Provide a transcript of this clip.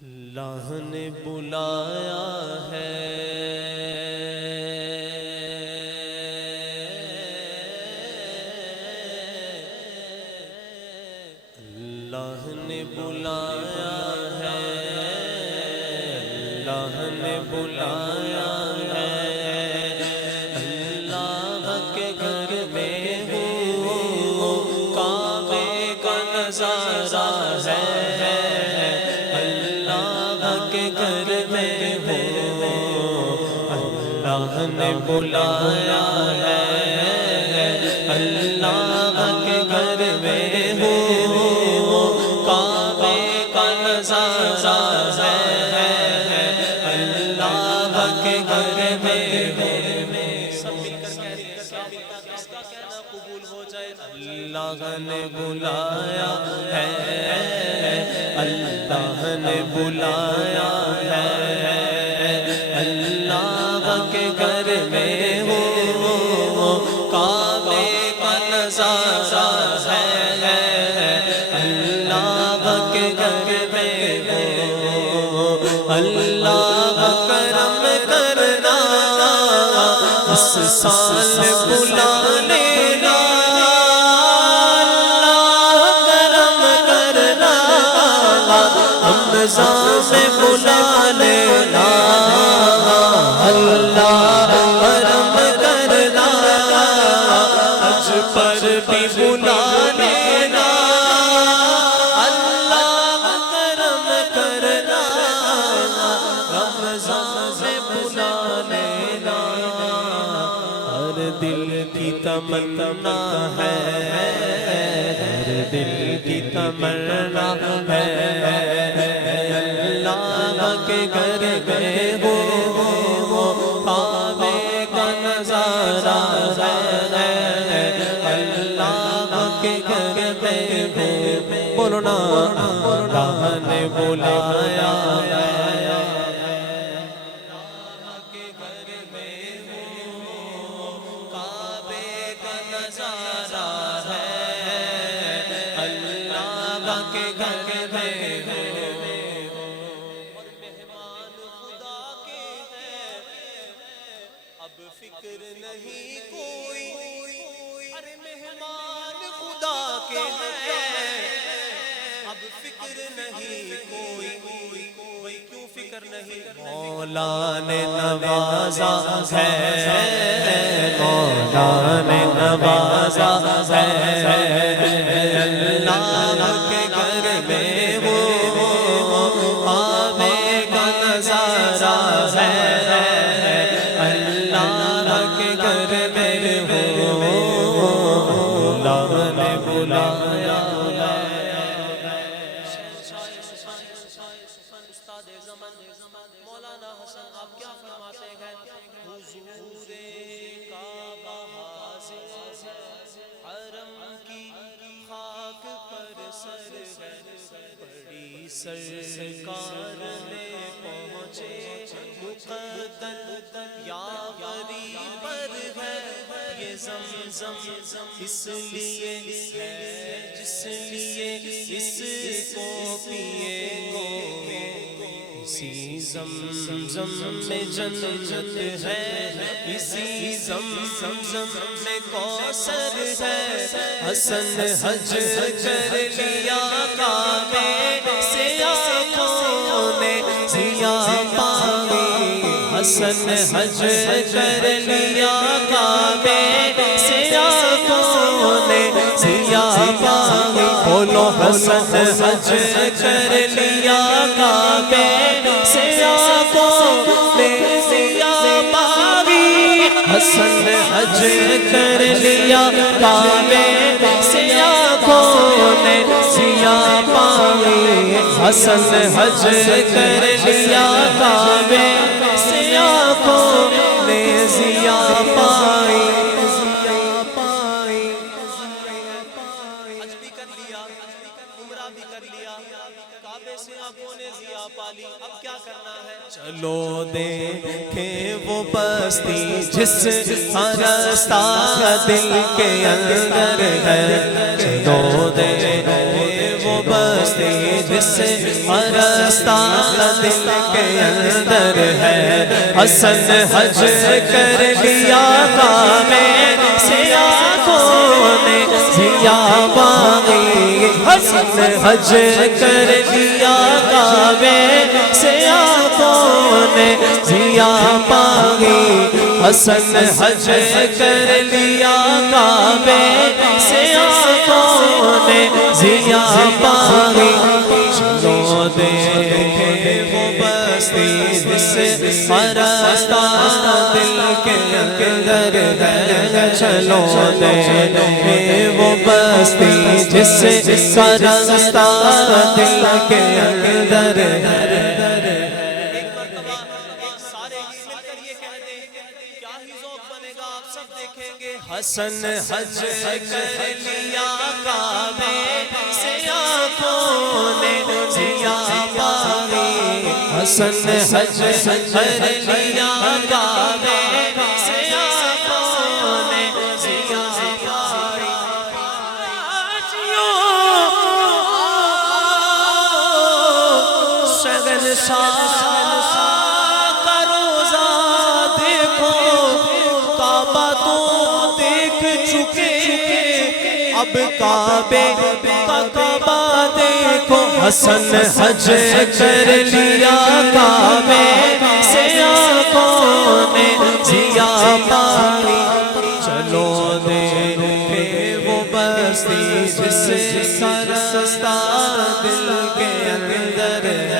اللہ نے بلایا ہے، اللہ نے بلایا ہے، اللہ نے بلایا ہے، اللہ کے گھر میں ہوں، کعبے کا نظارہ ہے، اللہ کے گھر میں ہوں، اللہ نے بلایا ہے، اللہ کے گھر میں ہوں، کعبے کا نظارہ ہے، اللہ کے گھر میں ہوں۔ سب مل کر اس کا کہنا قبول ہو جائے۔ اللہ نے بلایا ہے، اللہ نے بلایا ہے، اللہ کے گھر میں ہوں، کعبے کا نظارہ ہے، اللہ کے گھر میں ہوں، اللہ کرم کرنا، اس سال بلا لینا، اللہ کرم کرنا، رمضان میں بلا لینا، اللہ کرم کرنا، حج پر بھی بلا لینا، اللہ کرم کرنا، رمضان میں بلا لینا، ہر دل کی تمنا ہے، ہر دل کی تمنا ہے، اللہ کے گھر میں ہوں، کعبے کا نظارہ ہے، اللہ کے گھر میں ہوں، بولو نا اللہ نے بلایا ہے، اللہ کے گھر میں ہوں، کعبے کا نظارہ ہے، اللہ کے گھر میں ہوں، اور مہمان خدا کے ہیں، اب فکر نہیں کوئی، ارے مہمان خدا کے ہیں، اب فکر نہیں کوئی، بھئی کیوں فکر نہیں؟ مولا نے نوازا ہے، مولا نے نوازا ہے، اللہ کے گھر میں ہوں، کعبے کا نظارہ ہے، اللہ کے گھر میں ہوں، اللہ نے بلایا ہے۔ استاد زمان مولانا حسن آپ کیا فرماتے ہیں؟ حضور کعبہ حاضر ہے، حرم کی خاک پر سر ہے، بڑی سرکار میں پہنچے، مقدر یا غریب پر ہے، یہ زمزم اس لیے ہے، جس لیے اس کو پیے گو، اسی زمزم میں جنت ہے، اسی زمزم میں کوثر ہے، حسن حج کر لیا کعبے سے، آنکھوں نے ضیا پائی، حسن حج کر لیا کعبے سے، آنکھوں نے ضیا پائی، بولو حسن حج کر لیا کعبے سے، آنکھوں نے ضیا پائی، حسن حج کر لیا کعبے سے، آنکھوں نے ضیا پائی، حسن حج کر لیا کعبے سے، آنکھوں نے ضیا پائی، حج بھی کر لیا، عمرہ بھی کر لیا، کعبے سے آنکھوں نے ضیا پالی، اب کیا کرنا ہے؟ چلو دیکھیں وہ بستی جس کا رستہ دل کے اندر ہے، چلو دیکھیں وہ بستی جس رستہ دل کے اندر ہے حسن حج کر لیا کعبے سے آنکھوں نے ضیا مانگی حسن حج کر لیا کعبے سے آنکھوں نے ضیا مانگی حسن حج کر لیا کعبے سے آنکھوں نے ضیا مانگی چلو دیکھے وہ بستی جس رستہ دل کے اندر ہے چلو دیکھے وہ بستی جس رستہ دل کے اندر ہے حسن حج کر لیا کعبے سے آنکھوں نے ضیا مانگی حسن حج کر لیا کعبے سے آنکھوں نے ضیا مانگی شہنشاہ کا روزہ دیکھو کعبہ تو اب کعبے کا کعبہ دیکھو حسن حج کر لیا کعبے سے آنکھوں نے ضیا مانگی چلو دیکھے وہ بستی جس کا رستہ دل کے اندر ہے